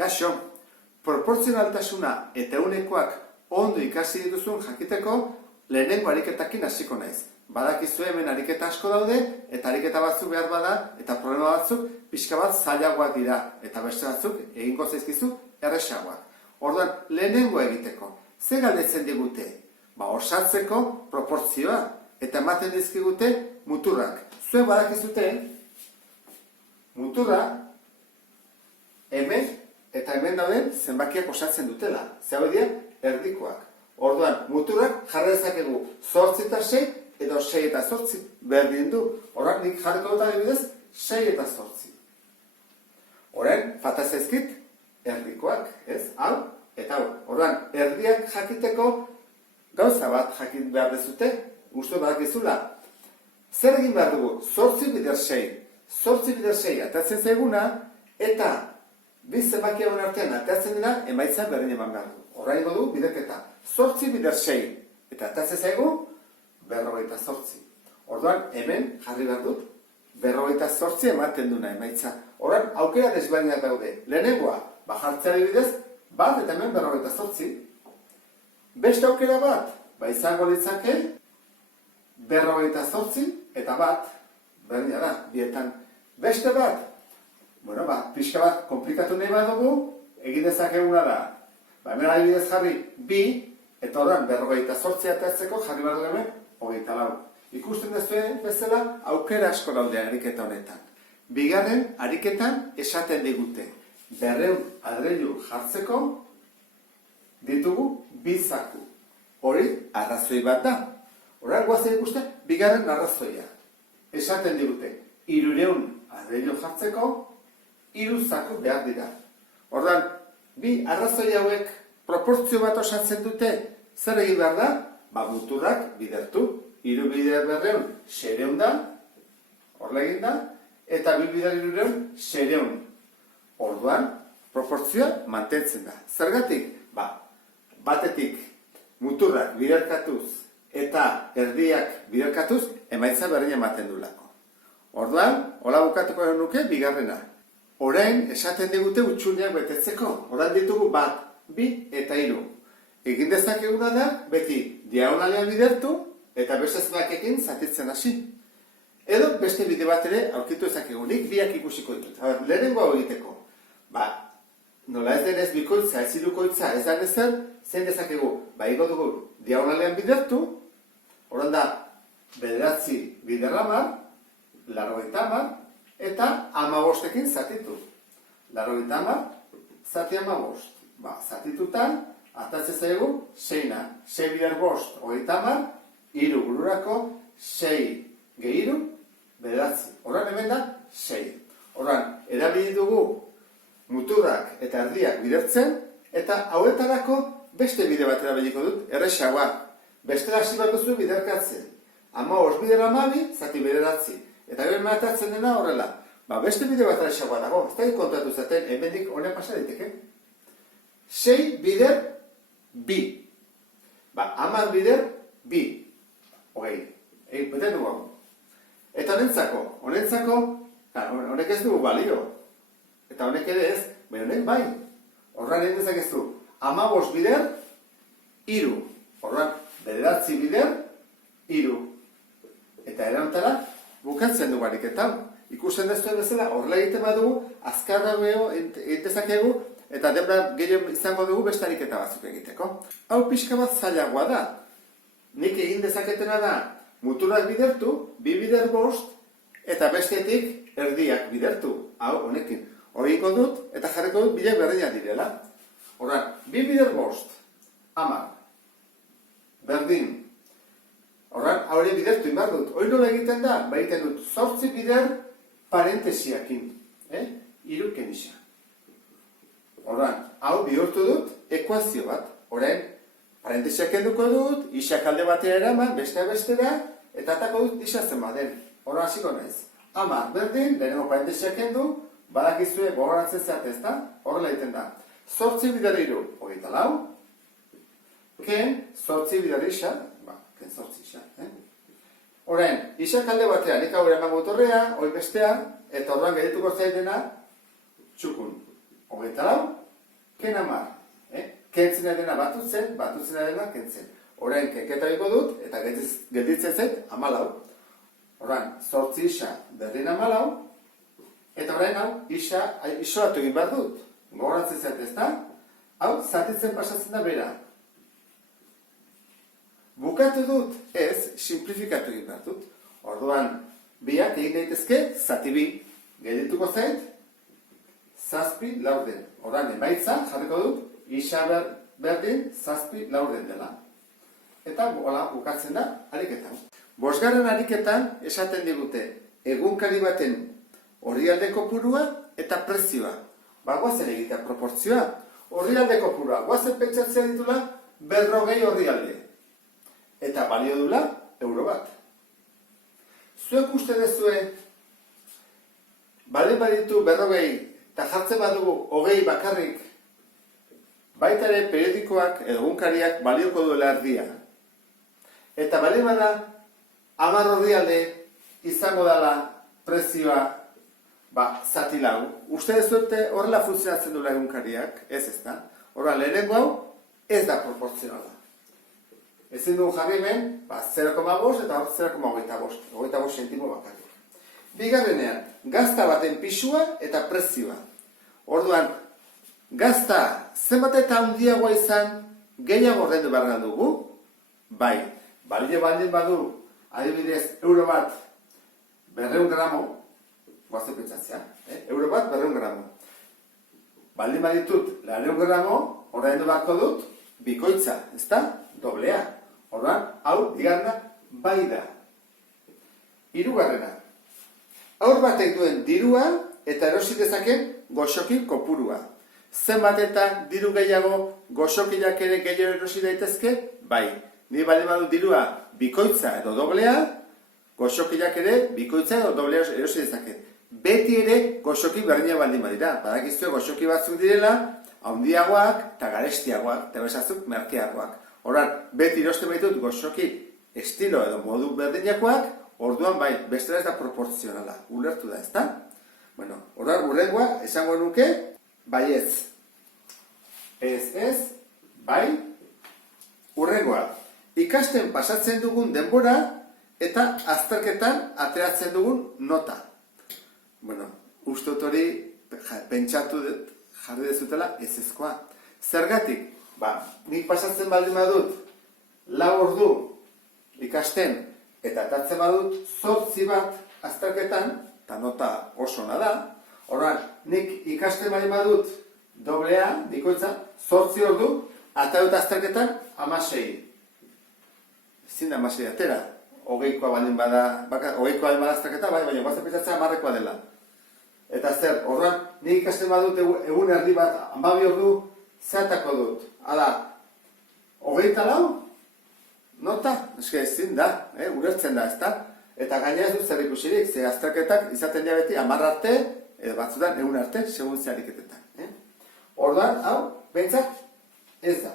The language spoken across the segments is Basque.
Kaixo, proportzionaltasuna eta unekoak ondo ikasi dituzun jakiteko lehenengo ariketakin hasiko naiz. Badakizue hemen ariketa asko daude eta ariketa batzuk behar bada eta problema batzuk pixka bat zailagoak dira eta beste batzuk egingo zaizkizu erresagoak. Orduan, lehenengo egiteko, ze galdetzen digute? Osatzeko proportzioa eta ematen dizkigute muturrak. Zuen badakizute muturra hemen eta hemen dauden zenbakiak osatzen dutela. Ze hau dira erdikoak. Orduan, muturrak jarri dezakegu 8 eta 6 edo 6 eta 8 berdin du. Orduan, nik jarriko dut adibidez 6 eta 8. Orain, falta zaizkit erdikoak, ez? Hau eta hau. Orduan, erdiak jakiteko gauza bat jakin behar dezute, uste badakizula. Zer egin behar dugu? 8 bider 6. 8 bider 6 atatzen zaiguna eta bi zenbaki hauen artean atatzen dena emaitza berdin eman behar du. Orain du biderketa. 8 bider 6 eta atatzen zaigu 58. Orduan hemen jarri behar dut 58 ematen duna emaitza. Orduan aukera desberdinak daude. Lehenengoa, jartzea adibidez, bat eta hemen 58. Beste aukera bat, izango litzake 58 eta bat, berdina da, bietan. Beste bat, pixka bat komplikatu nahi badugu, egin dezakeguna da. Hemen adibidez jarri 2, eta orduan 58 atatzeko jarri behar dugu hemen 24. Ikusten duzuen bezala aukera asko daude ariketa honetan. Bigarren ariketan esaten digute. 200 adreilu jartzeko ditugu 2 zaku. Hori arrazoi bat da. Horrela guazen ikusten, bigarren arrazoia. Esaten digute, 300 adreilu jartzeko 3 zaku behar dira. Orduan, 2 arrazoi hauek proportzio bat osatzen dute, zer egin behar da? Muturrak bidertu. 3 bider 200, 600 da, horrela egin da, eta 2 bider 300, 600. Orduan, proportzioa mantentzen da. Zergatik? Batetik muturrak biderkatuz eta erdiak biderkatuz, emaitza berdin ematen dulako. Orduan, hola bukatuko nuke bigarrena. Orain, esaten digute utxuneak betetzeko. Orain ditugu 1, 2 eta 3. Egin dezakeguna da, beti diagonalean bidertu eta beste zenbakekin zatitzen hasi. Edo beste bide bat ere aurkitu ezakegunik biak ikusiko ditut. Lehenengo hau egiteko. Nola ez denez bikoitza, ez hirukoitza, ez da nezer, zein dezakegu. Igo dugu diagonalean bidertu, horan da 9 bider 10, 80, eta 15ekin zatitu. 80, zati 15. Zatitutan, atatzen zaigu 6, 6 bider 5, 30, 3 bururako, 6 gehiru, 9. Horan hemen da 6. Horan, erabili dugu muturrak eta erdiak bidertzen, eta hauetarako beste bide bat erabiliko dut, erresagoa. Beste hasi bat duzu biderkatzen. 15 bider 12, zati bederatzi. Eta gero matatzen dena horrela. Beste bide bat erresagoa dago. Ez da kontatu zaten, hemendik honen pasa daiteke. 6 bider 2. 10 bider 2. Beten dugu. Eta honentzako, honek ez dugu balio. Eta honek ere ez, honek bai. Horran egin dezakezu, 15 bider, 3. Horran, 9 bider, 3. Eta erantara, bukatzen dugu ariketa. Ikusten dezuen bezala, horrela egiten badugu, azkarra egin dezakegu, eta denbora gehiago izango dugu beste ariketa batzuk egiteko. Hau pixka bat zailagoa da. Nik egin dezaketena da, muturrak bidertu, 2 bider 5, eta bestetik erdiak bidertu. Hau, honekin. Horiko dut, eta jarriko dut bilak berdinak direla. Horran, 2 bider 5, 10, berdin. Horran, haure bidertu inbar dut. Hori nola egiten da? Egiten dut, 8 bider parentesiakin. Iruken isa. Horran, hau bihurtu dut, ekuazio bat. Horren, parentesiak enduko dut, isak alde batera eraman, bestera, eta atako dut isa zen baden. Horran, hasiko naiz. 10, berdin, lehenengo parentesiak endu, badakizue gogoratzen zeat ez da, horrela egiten da. 8 bider 3, 24. Ken, 8 bider isa, ken 8 isa. Horren, isak alde batean, nik hau eraman gutorrea, hoi bestea, eta horren gehituko zaitena, txukun. 24, ken 10. Kentzena dena batutzen dena kentzen. Orain kenketa egingo dut, eta gelditzen zait 14. Orain, 8 isa berdin 14, eta orain hau, isolatu egin behar dut. Gogoratzen zait ez da? Hau, zatitzen pasatzen da bera. Bukatu dut, ez, simplifikatu egin behar dut. Orduan, biak egin daitezke, zati bi. Geldituko zait, 7 laurden. Orain, emaitza jarriko dut, isa berdin 7 laurden dela. Eta hola bukatzen da ariketan. 5. ariketan esaten digute egunkari baten orrialde kopurua eta prezioa. Guazen egitea proportzioa. Orrialde kopurua, guazen pentsatzea ditula 40 orrialde. Eta balio dula euro bat. Zuek uste dezue, balen baditu 40 eta jartzen badugu 20 bakarrik, baita ere periodikoak edo egunkariak balioko duela erdia. Eta bale bada, 10 orrialde izango dela prezioa zati lau. Uste dezuete horrela funtzionatzen duela egunkariak, ez da. Horra, lehenengo hau ez da proporzionala. Ezin dugu jarri hemen, 0,5 eta 0,25 sentimo bakarrik. Bigarrenean, gazta baten pisua eta prezioa. Orduan, gazta zenbat eta handiagoa izan, gehiago ordaindu behar dugu? Bai, balio baldin badu, adibidez, euro bat 200 gramo, guazen pentsatzea, euro bat 200 gramo. Baldin baditut 200 gramo, ordaindu beharko dut, bikoitza, ezta? Doblea. Orduan, hau, bigarrena, bai da. 3. Haur batek duen dirua eta erosi dezaken goxoki kopurua. Zenbat eta diru gehiago goxokiak ere gehiago erosi daitezke? Bai. Ni baldin badu dirua bikoitza edo doblea, goxokiak ere bikoitza edo doblea erosi dezaket. Beti ere goxoki berdina baldin badira. Badakizue goxoki batzuk direla, handiagoak eta garestiagoak, eta bezatzuk merkeagoak. Horan, beti erosten baitut goxoki estilo edo modu berdinakoak, orduan bai, bestela ez da proporzionala. Ulertu da, ezta? Bueno, horan, urrengoa, esango nuke, bai ez. Ez, bai, urrengoa. Ikasten pasatzen dugun denbora eta azterketan ateratzen dugun nota. Bueno, uste dut hori pentsatu dut, jarri dezutela ezezkoa. Zergatik? Nik pasatzen baldin badut 4 ordu ikasten eta atatzen badut 8 bat azterketan, eta nota oso ona da. Orduan, nik ikasten baldin badut doblea, bikoitza, 8 ordu, eta dut azterketan 16. Ezin da 16 atera. 20koa baldin bada, 20koa baldin bada azterketa, baina guazen pentsatzea 10koa dela. Eta zer, orduan, nik ikasten badut egun erdi bat, 12 ordu, zehatako dut. Hala, 24 nota, eske ezin da, ulertzen da, ezta? Eta gaina ez dut zer ikusirik, ze azterketak izaten dira beti 10 arte, edo batzutan 100 arte, segun ze ariketetan. Orduan, hau, bentsat, ez da.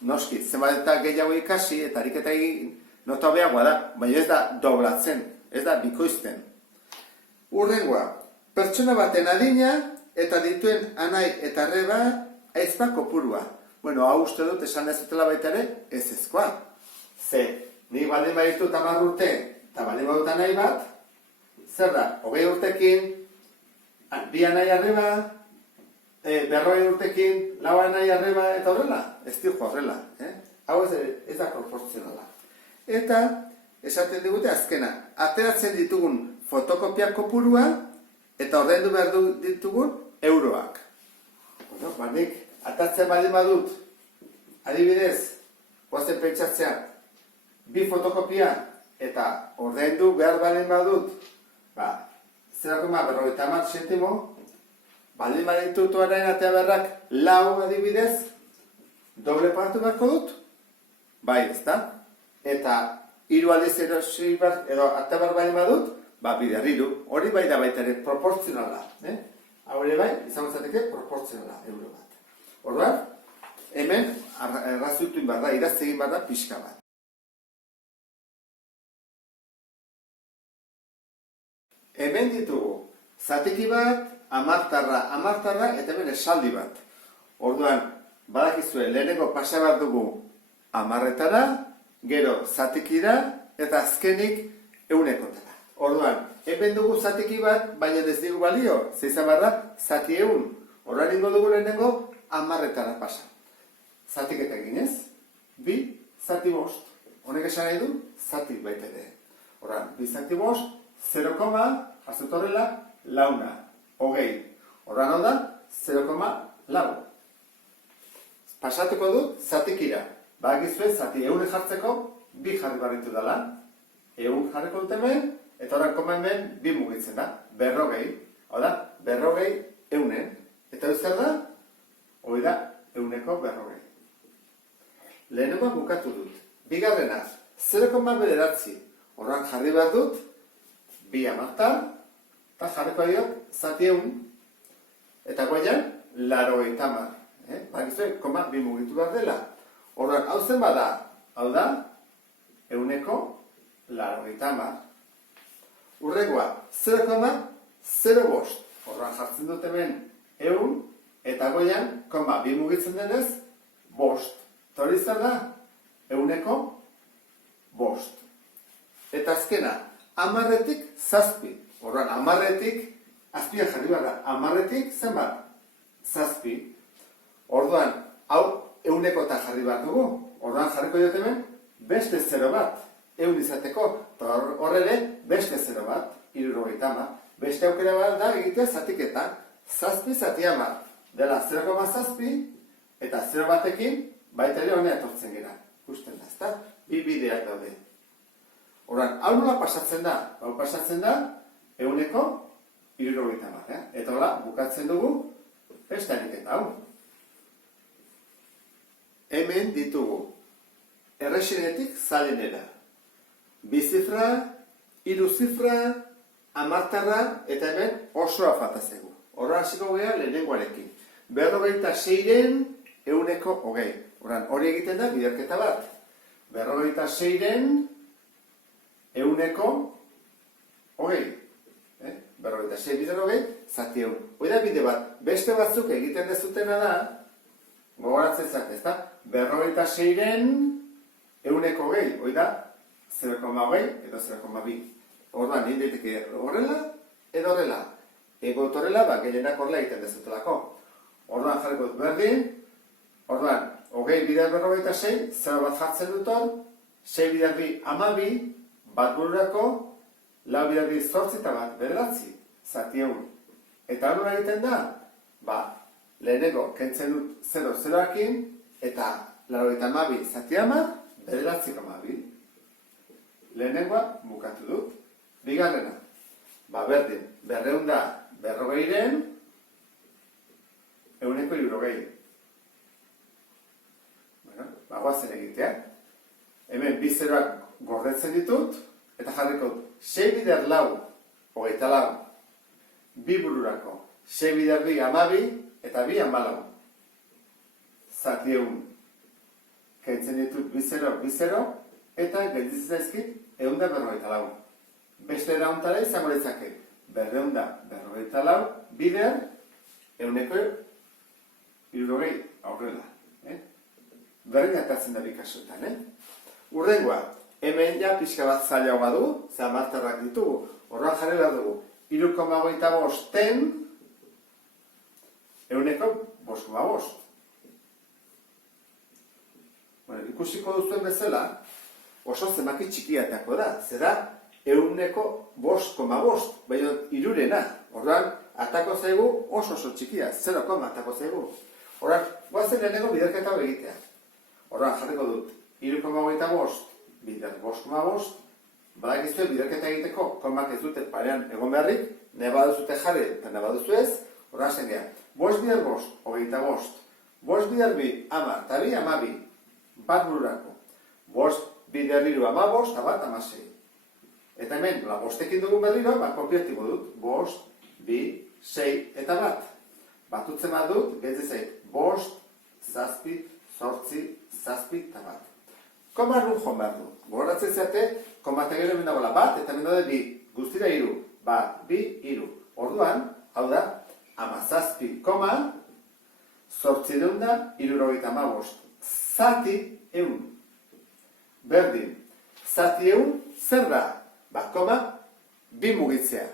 Noski, zenbat eta gehiago ikasi, eta ariketa egin nota hobeagoa da, baina ez da doblatzen, ez da bikoizten. Urrengoa, pertsona baten adina eta dituen anai eta arreba aizpa kopurua. Bueno, hau uste dut esan dezutela baita ere ezezkoa. Ze, nik baldin baditut 10 urte eta baldin badut anai bat, zer da, 20 urtekin, 2 anai arreba, 40 urtekin, 4 anai arreba eta horrela, ez diuko horrela. Hau ez da proportzionala. Eta, esaten digute azkena, ateratzen ditugun fotokopia kopurua eta ordaindu behar ditugun euroak. Bueno, nik atatzen baldin badut, adibidez, guazen pentsatzea, 2 fotokopia eta ordaindu behar baldin badut, 0,50 sentimo, baldin baditut orain atea beharrak 4 adibidez, doble pagatu beharko dut? Bai, ezta? Eta 3 aldiz erosi edo atea behar baldin badut, bider 3, hori bai da baita ere proportzionala. Hau ere bai, izango zateke proportzionala euro bat. Orduan, hemen errazutu behar da, idazte egin behar da pixka bat. Hemen ditugu, zatiki bat, amartarra, eta hemen esaldi bat. Orduan, badakizue, lehenengo pasa bat dugu 10etara, gero zatikira, eta azkenik 100etara. Orduan, hemen dugu zatiki bat, baina ez digu balio, zeizan da, zati 100. Orduan ingo dugu lehenengo 10etara pasa. Zatiketa eginez, 2 zati 5. Honek esan nahi du, zati baita ere. Orduan, 2 zati 5, 0, jartzut horrela, launa, 20. Orduan hau da, 0,4. Pasatuko dut, zatikira. Badakizue, zati 100 jartzeko, 2 jarri barritu dela. 100 jarriko dut hemen, eta orain koma hemen 2 mugitzen da. 40. Hau da, 40 100. Eta zer da? Hoi da, 140. Lehenengoa bukatu dut. Bigarrena, 0,9. Horran jarri behar dut, 2 amartar, eta jarriko diot, zati 100. Eta guaian, 80. Bakizue, koma 2 mugitu behar dela. Horran, hau zen bada, hau da, 180. Urrengoa, 0,05. Horran jartzen dut hemen 100, eta goian, koma 2 mugitzen denez, 5. Eta hori zer da, 105. Eta azkena, 10etik 7. Horran, 10etik, azpian jarri behar da, 10etik zenbat? 7. Orduan, hau 100eta jarri behar dugu. Orduan jarriko dut hemen, beste 0 bat. 100 izateko, eta hor ere, beste 0 bat, 70. Beste aukera bat da egitea zatiketa. 7 zati 10. Dela 0,7 eta 0 batekin, baita ere honea etortzen gira. Ikusten da, ezta? 2 bideak daude. Orduan, hau nola pasatzen da? Hau pasatzen da, 170. Eta hola, bukatzen dugu, beste ariketa hau. Hemen ditugu, errexinetik zalenera. 2 zifra, 3 zifra, 10 eta hemen osoa falta zaigu. Horra hasiko gara lehenengoarekin. 46-ren 120. Horran, hori egiten da biderketa bat. 46-ren 120. 46 bider 20, zati 100. Hoi da bide bat. Beste batzuk egiten dezutena da, gogoratzen zat, ez da? 46-ren 120. Hoi da, 0,20 edo 0,2. Orduan, nire daiteke horrela, edo horrela. Ego horrela, gehienak horrela egiten dezutelako. Orduan jarriko dut berdin, orduan, 20 bider 46, 0 bat jartzen dut hor, 6 bider 2, 12, bat bururako, 4 bider 2, 8 eta bat, 9, zati 1. Eta hori egiten da, leheneko kentzen dut 0, 0-akin, eta 12 zati 10, 9,2. Lehenengoa bukatu dut. Bigarrena, berdin, 240-ren 160. Guazen egitea. Hemen 2 zeroak gordetzen ditut, eta jarriko 6 bider 4, 24. 2 bururako. 6 bider 2, 12, eta 2, 14. Zati 1. Kentzen ditut 2 zero, 2 zero, eta gelditzen daizkit 144. Beste erauntara izango ditzake. 244 bider 160 aurrela. Berdin atatzen da bikasoetan, Urrengoa, hemen ja pixka bat zailagoa du, ze 10 ditugu. Horran jarri behar dugu. 3,25-en 105,5. Ikusiko duzuen bezala, oso zenbaki txikiatako da. Zera, 105,5, baina 3rena. Orduan, atako zaigu oso txikia, 0, atako zaigu. Orduan, guazen lehenengo biderketa egitea. Orduan, jarriko dut, 3,25, bider 5,5, badakizue biderketa egiteko, komak ez dute parean egon beharrik, nahi baduzute jarri eta nahi baduzu ez, orduan zen geha, 5 bider 5, 25, 5 bider 2, 10, eta 2, 12, bat bururako, 5 bider 2, 15, eta bat 16. Eta hemen, bostekin dugun berriro, kopiatibo dut, 5, 2, 6, eta bat. Batutzen bat dut, gehitzezait, 5, 7, 8, 7, eta bat. Koma nun joan behar du. Gogoratzen zeate, koma eta gero hemen dagoela bat, eta hemen daude 2, guztira 3, bat, 2, 3. Orduan, hau da, 17, 875. Zati ehun. Berdin. Zati ehun zer da? Bat koma, bi mugitzea.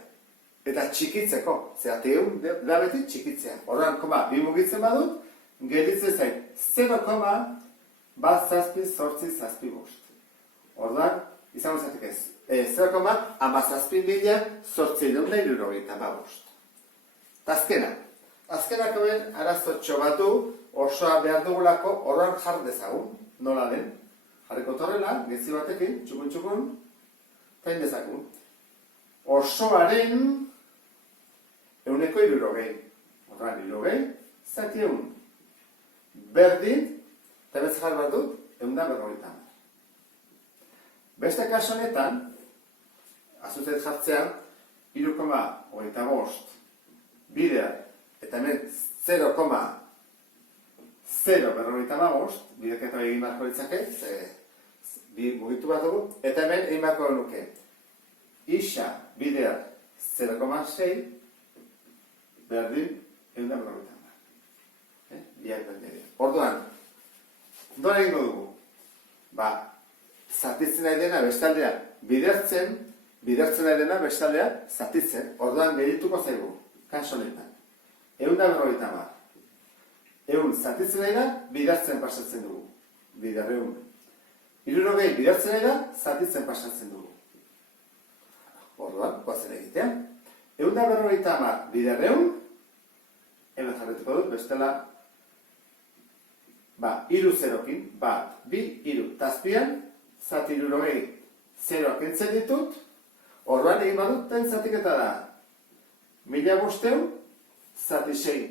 Eta txikitzeko. Zati ehun da beti txikitzea. Orduan, koma, bi mugitzen badut, gelditzen zain 0,177. Orduan, izango zatek ez. 0,1775. Azkenak ben arazotxo batu osoa behar dugulako orduan jar dezagun. Nola den? Jarriko torrela, gezi batekin, txukun, tain dezagun. Osoaren 160. Orduan, 60, zati ehun. Berdin, eta betz jar bat dut, 150. Beste kaso honetan, azuzet jartzean, 3,25 bidea, eta hemen 0,055, bideketa egin marko ditzake, bi mugitu bat dugu, eta hemen egin marko nuke. Isa bidea 0,6, berdin, 150. Biak berdin. Orduan, nola egingo dugu? Zatitzen nahi dena bestaldea bidertzen nahi dena bestaldea zatitzen. Orduan gerituko zaigu, kaso honetan. 150. Ehun zatitzen nahi da, bidertzen pasatzen dugu. Biderreun. 60 bidertzen nahi da, zatitzen pasatzen dugu. Orduan, goazen egitea. 150 biderreun, hemen jarretuko dut, bestela, hiru zerokin, bat, bi, hiru, tazpian, zati 60, zeroak entzen ditut, orduan egin badut, ten zatiketa da. 1500, zati 6.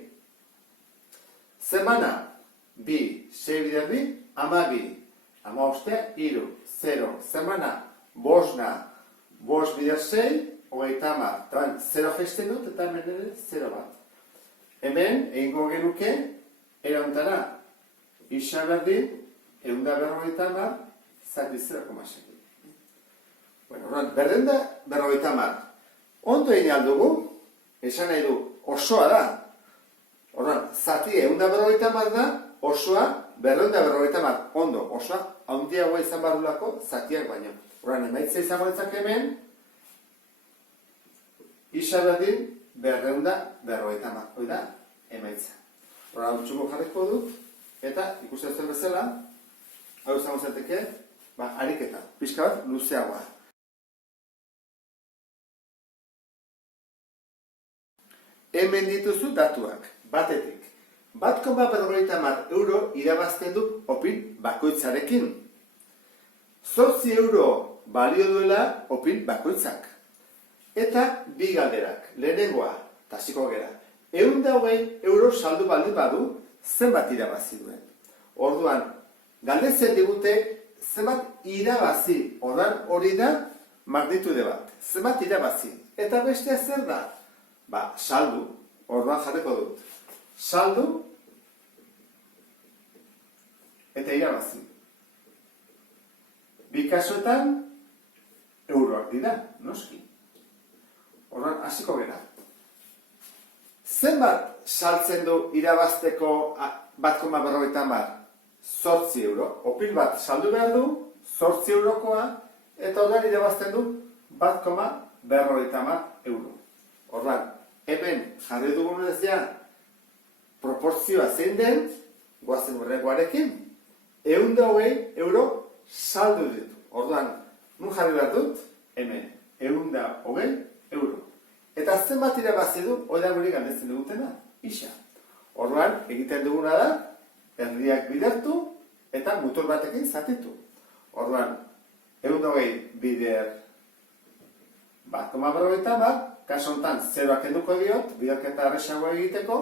Zemana, bi, 6 bider bi, 12. 15, hiru, 0. Zemana, bosna, bost bider 6, 30. Taban, 0 gesten dut, eta hemen ere 0 bat. Hemen, egingo genuke, eraontara, isa berdin, 150, zati 0,6. Bueno, berden da, 50. Ondo egin aldugu, esan nahi du, osoa da. Orduan, zati 150 da, osoa 250. Ondo, osoa, handiagoa izan barulako zatiak baino. Orduan, emaitza izango ditzak hemen, isa berdin, 250. Hoi da, emaitza. Orduan, txuko jarriko dut, eta ikusten zuen bezala, hau izango zateke, ariketa, pixka bat luzeagoa. Hemen dituzu datuak, batetik. 1,50 euro irabazten du opin bakoitzarekin. 8 euro balio duela opin bakoitzak. Eta bi galderak, lehenengoa, tasiko gera. 120 euro saldu baldin badu, zenbat irabazi duen. Orduan, galdetzen digute, zenbat irabazi, ordan hori da magnitude bat. Zenbat irabazi. Eta bestea zer da? Saldu, orduan jarriko dut. Saldu eta irabazi. Bi kasuetan euroak dira, noski. Orduan, hasiko gera. Zenbat saltzen du irabazteko 1,50? 8 euro. Opil bat saldu behar du, 8 eurokoa, eta orduan irabazten du 1,50 euro. Orduan, hemen jarri dugun edezia, proportzioa zein den, goazen horregoarekin, 120 euro saldu ditu. Orduan, nun jarri behar dut, hemen, 120 euro. Eta zenbat irabazi du, hori da guri galdetzen dugutena, isa. Orduan, egiten duguna da, erdiak bidertu, eta mutur batekin zatitu. Orduan, 120 bider 1,50, kaso honetan, zeroak kenduko diot, biderketa arresago egiteko,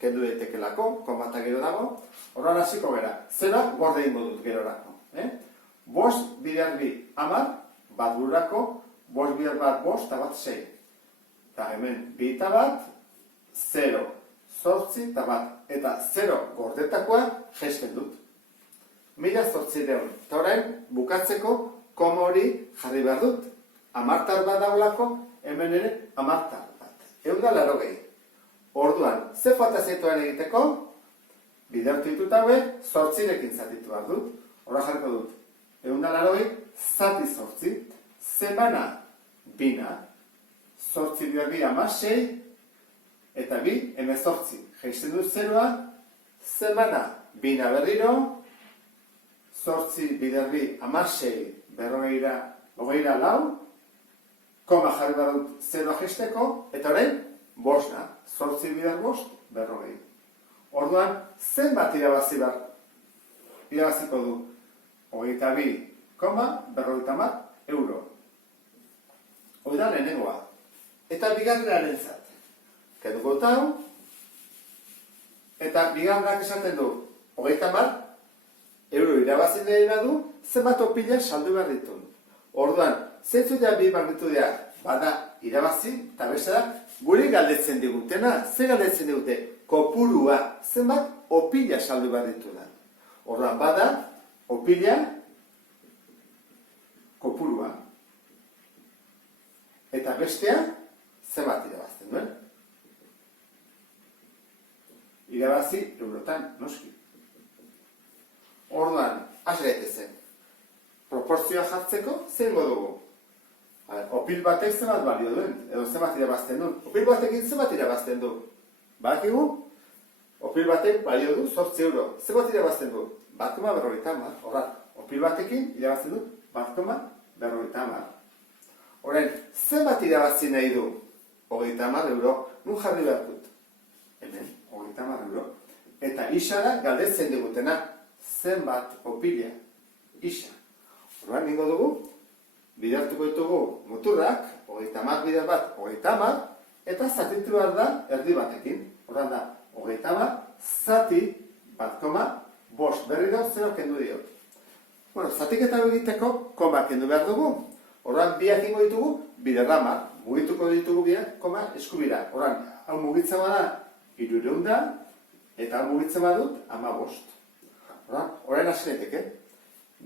kendu daitekelako, konbata gero dago, orduan hasiko gara, zeroak gorde ingo dut gerorako. Bost bider bi 10, bat bururako, bost bider bat bost, eta bat 6. Eta hemen, bi eta bat, 0, 8 eta bat, eta 0 gordetakoa jesten dut. 1800. Eta orain, bukatzeko, komo hori jarri behar dut. Amartar bat daulako, hemen ere amartar bat. 180. Orduan, ze falta zaituan egiteko? bidertu ditut hauek, 8rekin zatitu behar dut. Horra jarriko dut. 180 zati 8, zemana bina, 8 bider bi 16, eta bi 18. Jaisten dut zeroa, zemana bina berriro, 8 bider bi 16, hogeira lau, koma jarri behar dut zeroa jaisteko, eta orain, bosna, 8 bider bost, berrogei. Orduan, zenbat irabaziko du? 22, berrogeita hamar euro. Hoi da lehenengoa. Eta bigarrenaren zat. Kenduko tau, eta bigarrenak esaten du, 30 euro irabazi nahi badu, zenbat opila saldu behar ditu. Orduan, zentzu da bi magnitudea bada irabazi, eta beste da, guri galdetzen digutena, ze galdetzen digute, kopurua, zenbat opila saldu behar ditu da. Orduan, bada, opila, kopurua. Eta bestea, zenbat irabazten duen. Irabazi eurotan, noski. Orduan, hasletezen. Proportzioa jartzeko, zengo dugu. Opil batek zenbat balio duen, edo zenbat irabazten duen. Opil batekin zenbat irabazten du. Badakigu, opil batek balio du 8 euro. Zenbat irabazten du? 1,50. Horra, opil batekin irabazten du 1,50. Horren, zenbat irabazi nahi du? 30 euro, nun jarri behar dut? Hemen, 30 euro. Eta isa da galdetzen digutena. Zenbat opila? Isa. Horren, ningo dugu, bidertuko ditugu muturrak, 30 bider bat, 30, eta zatitu behar da erdi batekin. Horren da, 30, zati, 1,5 berri da, 0 kendu diot. Bueno, zatiketa egiteko, koma kendu behar dugu. Horren, biak ingo ditugu, biderrama, mugituko ditugu biak, koma eskubira. Horren, hau mugitzen bada, 300 da, eta hau mugitzen badut, 15. Horren asileteke,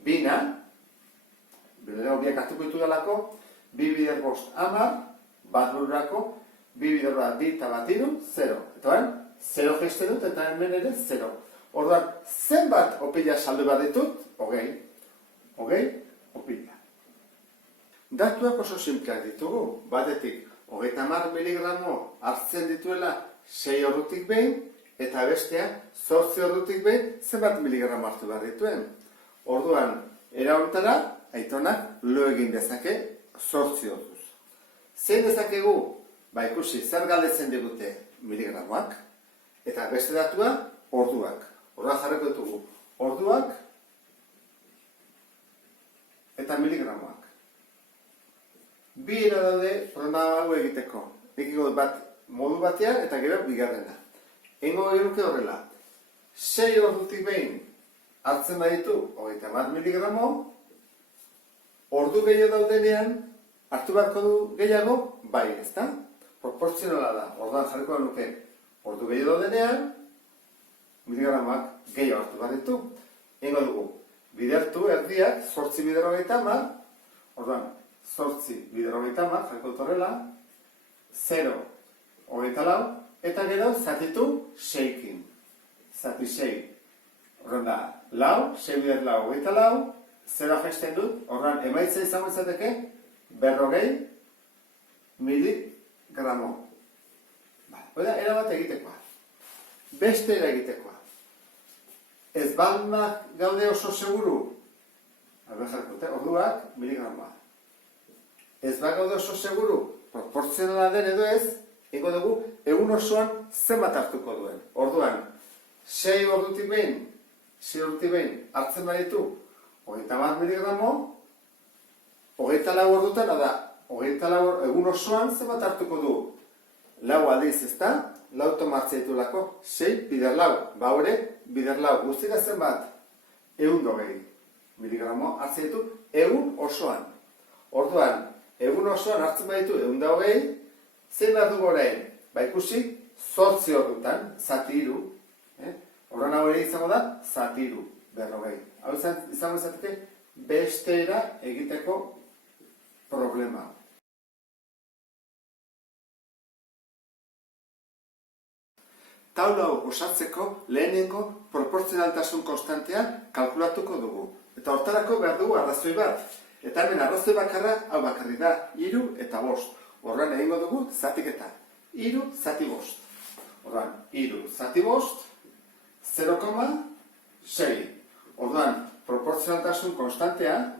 bina, bidera biak hartuko ditu dalako, 2 bider bost 10, bat bururako, 2 bider bat 2 eta bat 3, 0. Eta horren, 0 gesten dut eta hemen ere 0. Orduan, zenbat opila saldu behar ditut? 20. 20 opila. Datuak oso simpleak ditugu. Batetik, 30 miligramo hartzen dituela 6 ordutik behin, eta bestea, 8 ordutik behin, zenbat miligramo hartu behar dituen. Orduan, era horretara, aitonak lo egin dezake 8 orduz. Zein dezakegu? Ikusi, zer galdetzen digute miligramoak, eta beste datua, orduak. Orduan jarriko ditugu, orduak eta miligramoak. Bi era daude problema hau egiteko. Ekiko bat modu batean eta gero bigarrena. Engo geruke horrela, 6 ordutik behin hartzen baditu 30 miligramo, ordu gehiago daudenean, hartu beharko du gehiago, bai, ezta? Proportzionala da, orduan jarriko nuke, ordu gehiago daudenean, miligramoak gehiago hartu behar ditu. Engo dugu, bidertu erdiak, 8 bider 30, orduan, 8 bider 30, jarriko dut horrela, 0, 24, eta gero zatitu 6-kin. Zati 6. Horren da, 6 bider 24, 0 gesten dut, horren emaitza izango izateke, 40 miligramo. Oida, erabat egitekoa. Beste era egitekoa. Ez balmak gaude oso seguru, orduak miligramoa. Ez bat gaude oso seguru, proportzionala den edo ez, ingo dugu, egun osoan zenbat hartuko duen. Orduan, 6 ordutik behin hartzen baditu, 30 miligramo, 24 ordutan, da, 24 egun osoan zenbat hartuko du. 4 aldiz, ezta? 4 tomatzea ditulako, 6 bider 4. Ba hori, bider 4 guztira zenbat? 120 miligramo hartzen ditu, egun osoan. Orduan, egun osoan hartzen baditu, 120, zein behar dugu orain? Ikusi, 8 ordutan, zati 3. Horren hau ere izango da, zati 3, 40. Hau izango izateke, bestera egiteko problema. taula hau osatzeko lehenengo proportzionaltasun konstantea kalkulatuko dugu. Eta hortarako behar dugu arrazoi bat. Eta hemen arrazoi bakarra hau bakarri da, 3 eta 5. Horren egingo dugu zatiketa. 3 zati 5. Orduan, 3 zati 5, 0,6. Orduan, proportzionaltasun konstantea,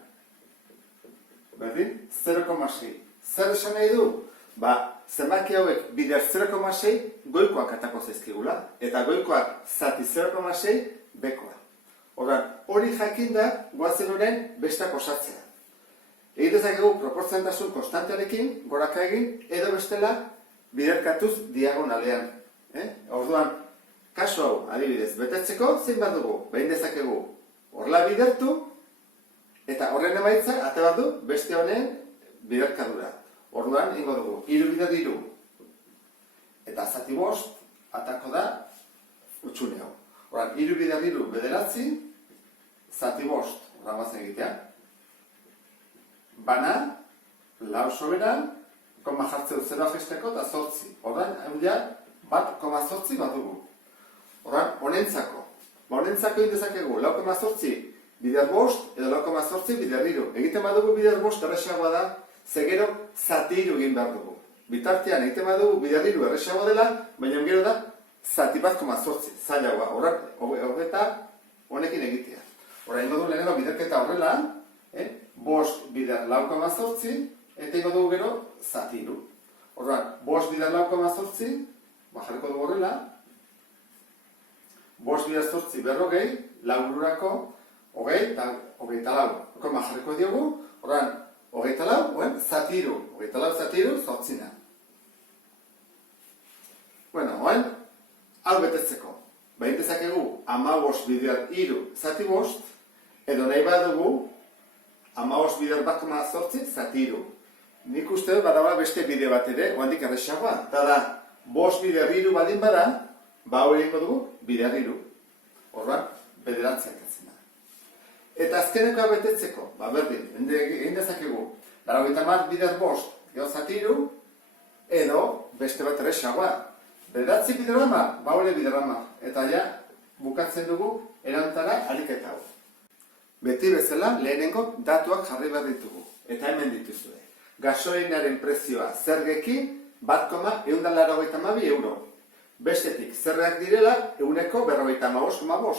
berdin, 0,6. Zer esan nahi du? Zenbaki hauek bider 0,6 goikoak atako zaizkigula, eta goikoak zati 0,6 bekoa. Orduan, hori jakinda goazen horren bestak osatzea. Egin dezakegu proportzionaltasun konstantearekin, goraka egin, edo bestela biderkatuz diagonalean. Orduan, kasu hau, adibidez, betetzeko zein bat dugu? Behin dezakegu horrela bidertu, eta horren emaitza, ate bat du, beste honen biderkadura. Orduan, ingo dugu, 3 bider 3. Eta zati 5, atako da, utxune hau. Orduan, 3 bider 3 bederatzi, zati 5, orduan bazen egitea. Bana, lau soberan, koma jartzeu 0 gesteko eta 8. Orduan, hau bat, 1,8 bat dugu. Orduan, honentzako. Honentzako indezakegu, 0,8 bider 5 edo 0,8 bider 3. Egiten badugu bider 5 erresagoa da, zegero zati 3 egin behar dugu. Bitartean egiten badugu bider 3 erresagoa dela, baina gero da zati bat 0,8 zailagoa. Horreta honekin egitea. Horra ingo du lehenengo biderketa horrela, 5 bider 0,8 eta ingo dugu gero zati 3. Horra, 5 bider 0,8 jarriko dugu horrela, 5 bider 8 berrogei, laururako, 20 eta 24. Koma jarriko diogu, horran, 24, zati 3. 24 zati 3, 8. Bueno, hau betetzeko. Behin dezakegu, 15 bider 3 zati 5, edo nahi badugu, 15 bider 1,8 zati 3. Nik uste badaba beste bide bat ere, oandik erresagoa. Eta da, 5 bider 3 badin bada, hori egingo dugu, bider 3. Horban, bederatziak etzen da. Eta azkenekoa betetzeko, berdin, egin dezakegu, 80 bider 5, gero zati 3, edo beste bat erresagoa. Bederatzi bider 10, hori bider 10. Eta ja, bukatzen dugu, erantara ariketa hau. Beti bezala, lehenengo datuak jarri behar ditugu. Eta hemen dituzue. Gasolinaren prezioa zergekin 1,182 euro. Bestetik, zergak direla, 1,55,5.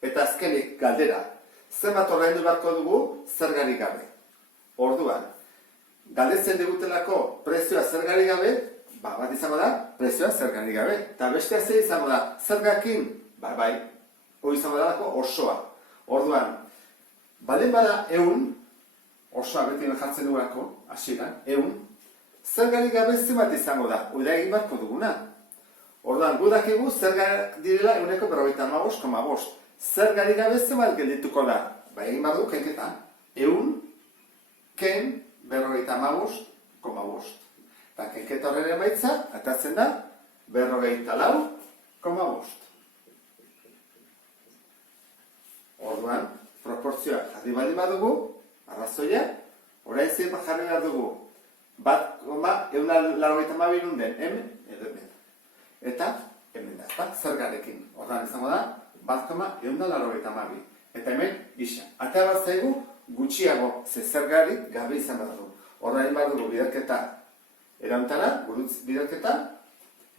Eta azkenik galdera. Zenbat ordaindu beharko dugu zergarik gabe. Orduan, galdetzen digutelako prezioa zergarik gabe, bat izango da, prezioa zergarik gabe. Eta bestea zer izango da, zergakin, bai, hori izango da osoa. Orduan, baldin bada 100, osoa beti jartzen dugulako, hasieran, 100, zergarik gabe zenbat izango da, hori da egin beharko duguna. Orduan, gu dakigu zergak direla 1,55,5. Zergarik gabe zenbat geldituko da, egin behar dugu kenketa, 100, ken 55,5. Eta kenketa horren emaitza, atatzen da, 54,5. Orduan, proportzioa jarri baldin badugu, arrazoia, orain zein jarri behar dugu, 1,182 irunden, hemen, edo hemen. Eta, hemen da, zergarekin. Orduan izango da, 1,182. Eta hemen, gisa. Eta bat zaigu, gutxiago ze zergarik gabe izan behar du. Orduan behar dugu biderketa erantara, burutz biderketa,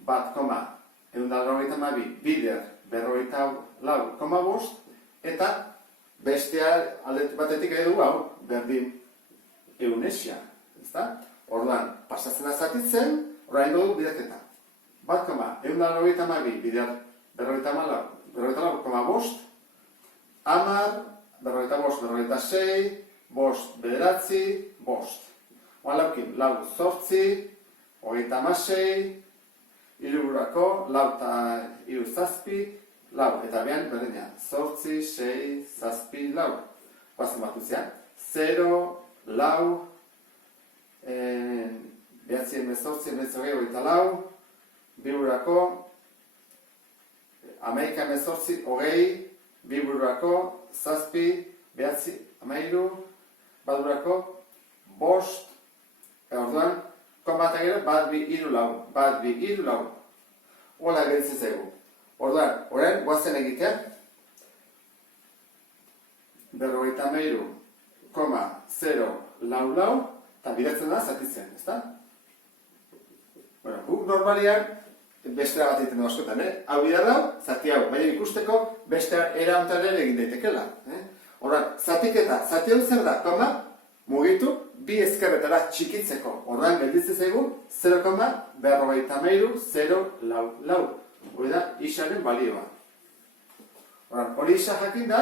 1,182 bider 44,5, eta bestea alde batetik edo hau, berdin eunesia. Orduan, pasatzen azatitzen, orain dugu biderketa. 1,182 bider 44,5, 10, 45, 46, 5, bederatzi, 5. Oan laukin, lau zortzi, 36, iruburako, lau eta iru zazpi, lau, eta behan, berdinean, zortzi, 6, zazpi, lau. Bazen batuzia, 0, lau, behatzi emezortzi, eta lau, biburako, amaika emezortzi, hogei, biburako, zazpi, behatzi, amairu, badurako, bost, orduan, konbata gero, bat bi iru lau. Ola gelditzen zaigu. Orduan, orain, guazen egitea, 53,0 eta bidatzen da zatitzen, ezta? Bueno, guk normalian beste bat egiten du askotan, hau bidar da, zati hau, baina ikusteko beste era hontaren egin daitekela. Orduan, zatiketa, zati hau zer da, koma, mugitu, bi ezkerretara txikitzeko. Orduan, gelditzen zaigu 0,53,0 hori da, isaren balioa. Orduan, hori isa jakin da,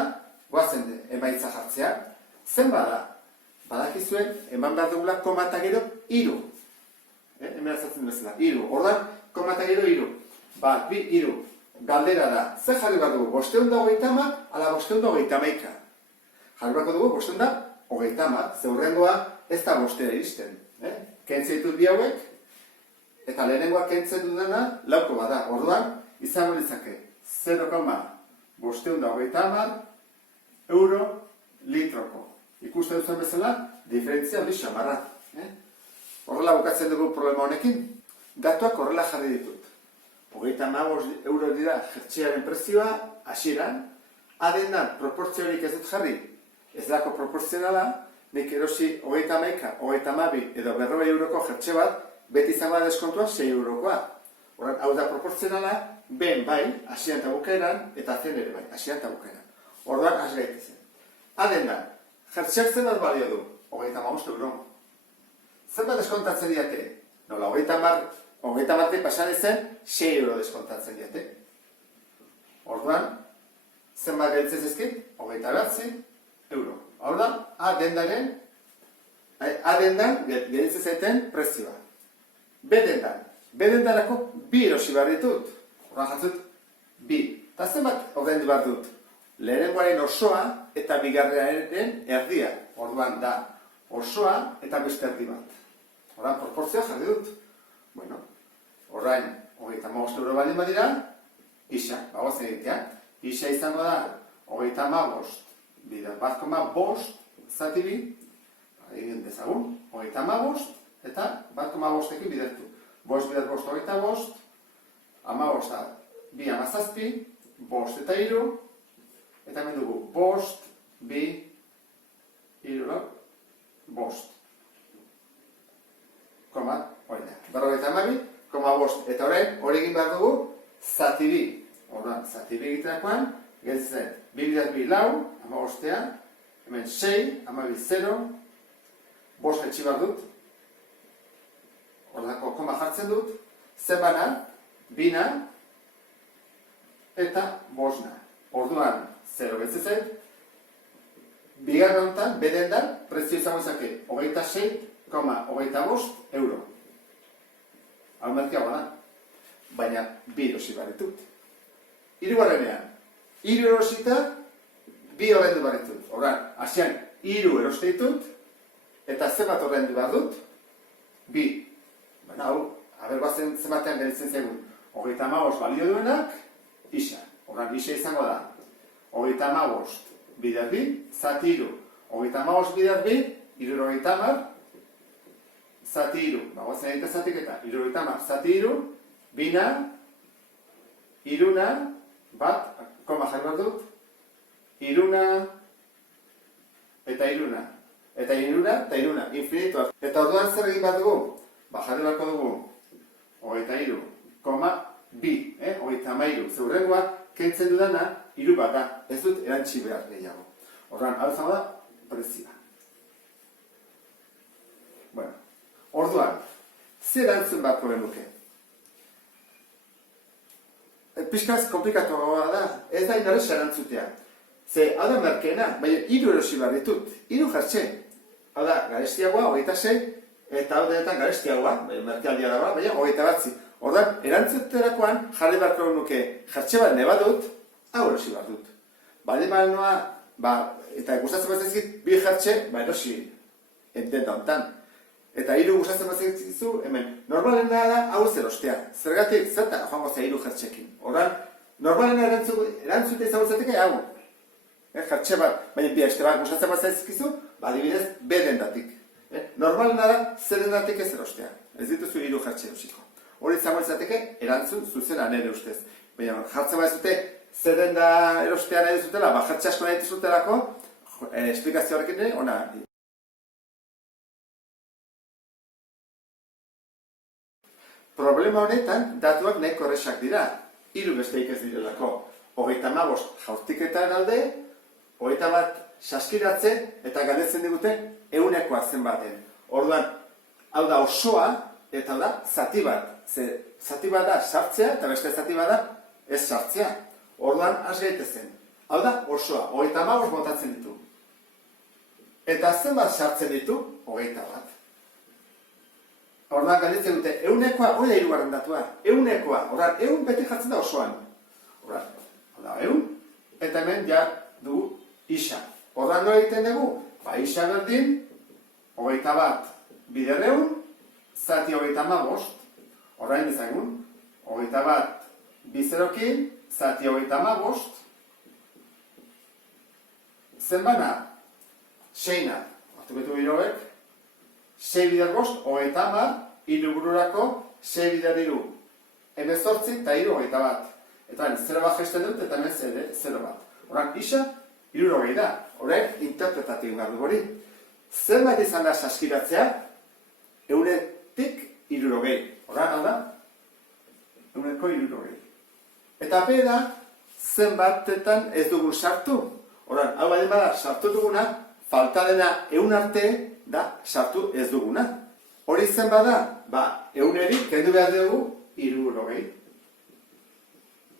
guazen emaitza jartzea. Zen bada, badakizuen, eman behar dugula, koma eta gero, iru. Hemen azatzen bezala, iru. Orduan, koma eta gero, iru. Bat, bi, iru. Galdera da, ze jarri bat dugu, 530 ala 530. Jarri bat dugu, 530, ze hurrengoa ez da 5 iristen. Kentzen ditut bi hauek, eta lehenengoa kentzen dudana, lauko bada. Orduan, izango ditzake, 0,530 euro litroko. Ikusten duzuen bezala, diferentzia hori xamarra. Horrela bukatzen dugu problema honekin. Datuak horrela jarri ditut. 35 euro dira jertxearen prezioa, hasieran, adendan proportziorik ez dut jarri, ez dako proporzionala, nik erosi 31, 32 edo 40 euroko jertxe bat, beti izango da deskontua 6 eurokoa. Horren, hau da proportzionala, ben bai, hasieran eta bukaeran, eta zen ere bai, hasieran eta bukaeran. Orduan, has gaitezen. Adendan, jertxeak zen bat balio du, 35 euro. Zenbat deskontatzen diate? Nola, 30 pasan ezen, 6 euro deskontatzen diate. Orduan, zenbat gelditzen zizkit? 29 euro. Hau da, adendan gelditzen zaiten prezioa. Bedendarako bi erosi behar ditut. Orduan jatzut, bi. Eta zenbat ordaindu behar dut? Lehenengoaren osoa eta bigarrenaren erdia. Orduan da, osoa eta beste erdi bat. Orduan, proportzioa jarri dut. Bueno, orain, 35 euro baldin badira, isa, bagoaz egitea. Isa izango da, 35 bidar, 1,5 zati bi, egin dezagun, 35 eta 1,5ekin bidertu. 5 bidar 5, 25, 15 da, 2, 17, 5 eta 3, eta hemen dugu, 5, 2, 3, 5. Koma, hori da. 52,5, eta hori egin behar dugu, zati bi. Orduan, zati bi egiterakoan, gelditzen, 2 bidar 2 lau, 15, hemen 6, 12, 0, 5 jetxi behar dut. Orduako, koma jartzen dut, zenbana, bina, eta 5na. Orduan, 0 gelditzen, bigarren honetan, bedendan, prezio izango izake, 26,25 euro. Hau merkeagoa da. Baina, bi erosi behar ditut. Hirugarrenean, 3 erosita, 2 ordaindu behar ditut. Orduan, hasian 3 eroste ditut, eta zenbat ordaindu behar dut? 2. Baina, hau, abergoazen zenbatean gelitzen zaigun. 35 balio duenak, isa. Orduan, isa izango da. 35 bidar 2, zati 3. 35 bidar 2, 70, zati 3. Bagoazen egite zatiketa. 70, zati 3, bina, iruna, bat, koma jarri behar dut, iruna, eta iruna, eta iruna, eta iruna, infinitua. Eta orduan zer egin behar dugu? Jarri beharko dugu, 23,2, 33, zeurrengoa, kentzen dudana, 3 bat da, ez dut erantzi behar gehiago. Orduan, hau zango da, prezioa. Bueno, orduan, zer erantzun bat koren duke? Piskaz komplikatu da, ez da inaresa erantzutea. Ze, hau da merkeena, baina 3 erosi behar ditut, 3 jartxe. Hau da, garestiagoa, 26, eta hau denetan garestiagoa, merkealdia da, baina 29. Ordan, erantzuterakoan jarri beharko nuke jartxe bat neba dut, hau erosi behar dut. Bale noa, eta gustatzen bat ezkit, 2 jartxe, erosi entenda hontan. Eta 3 gustatzen bat ezkizu, hemen, normalen da, hau ez erostea. Zergatik, zerta joango za 3 jartxekin. Ordan, normalen erantzute izagutzateke hau. Jartxe bat, baina beste bat gustatzen bat ezkizu, adibidez, bedendatik. Normalen da, zerendatik ez erostea. Ez dituzu 3 jartxe erosiko. Hori izango izateke, erantzun zuzena nire ustez. baina jartzen bat zute, zeren da erostea nahi duzutela, jartze asko nahi duzutelako, esplikazio horrekin ere, ona. Problema honetan, datuak nahiko erresak dira, 3 besteik ez direlako. 35 jaurtiketan alde, 21 saskiratze, eta galdetzen digute, 100koa zenbaten. Orduan, hau da osoa, eta hau da zati bat. Zati bat da sartzea, eta beste zati bat da ez sartzea. Orduan, has gaitezen. Hau da osoa, 35 botatzen ditu. Eta zenbat sartzen ditu, 21. Orduan galdetzen dute, 100koa, hori da 3. datua, 100koa, orduan, 100 beti jartzen da osoan. Orduan, hau da, 100, eta hemen ja dugu isa. Orduan nola egiten dugu? Isa berdin, 21 bider 100, zati 35, orain ezagun, 21 bizerokin, zati 35, zenbana, 6na, hartuketu biroek, 6 bider 5, 30, hirubururako 6 bider 3, 18 eta 3, 21. Eta 0 bat jesten dut eta hemen 0 bat. Horan, isa, 60 da. Horrek, interpretatu behar du hori. Zenbat izan da saskiratzea? 100tik 60. Horan, hau da? 100ko 60. Eta bera, zenbatetan ez dugu sartu. Horan, hau baldin bada sartu duguna, falta dena 100 arte da sartu ez duguna. Hori zen bada, 100erik kendu behar dugu 60.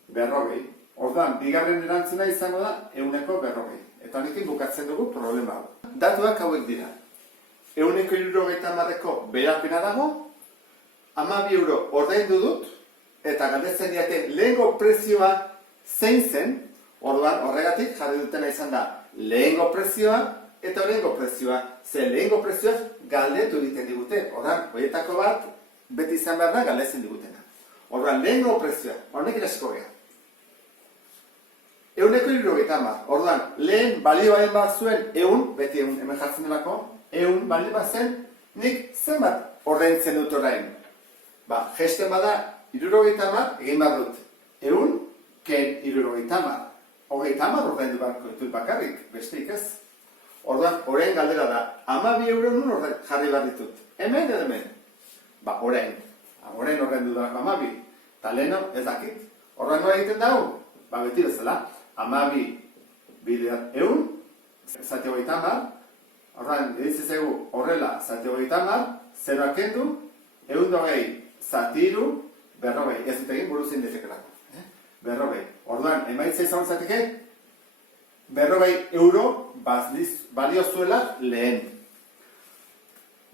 40. Orduan, bigarren erantzuna izango da 100ko 40. Eta honekin bukatzen dugu problema hau. Datuak hauek dira. 100ko 60ko berapena dago, 12 euro ordaindu dut, eta galdetzen diaten lehengo prezioa zein zen, orduan horregatik jarri dutena izan da lehengo prezioa eta lehengo prezioa. Ze lehengo prezioa galdetu egiten digute. Orduan, horietako bat beti izan behar da galdetzen digutena. Orduan, lehengo prezioa, honek irasiko geha. 160. Orduan, lehen balioaren bat zuen 100, beti 100 hemen jartzen delako, 100 balio bat zen, nik zenbat ordaintzen dut orain. Gesten bada 60, egin bat dut. 100, ken 60. 30 ordaindu dut bakarrik, besteik ez. Orduan, orain galdera da, 12 euro nun jarri behar ditut. Hemen edo hemen? Orain. Orain ordaindu delako 12. Eta leheno ez dakit. Orduan nola egiten dago? Beti bezala. 12 bider 100, zati 30, orduan editzezegu horrela zati 30, 0 kendu, 120 zati 3, 40, ez dut egin buruzin dezekelako. 40. Orduan, emaitza izan zateke, 40 euro balio zuela lehen.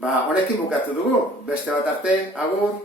Horrekin bukatu dugu, beste bat arte, agur!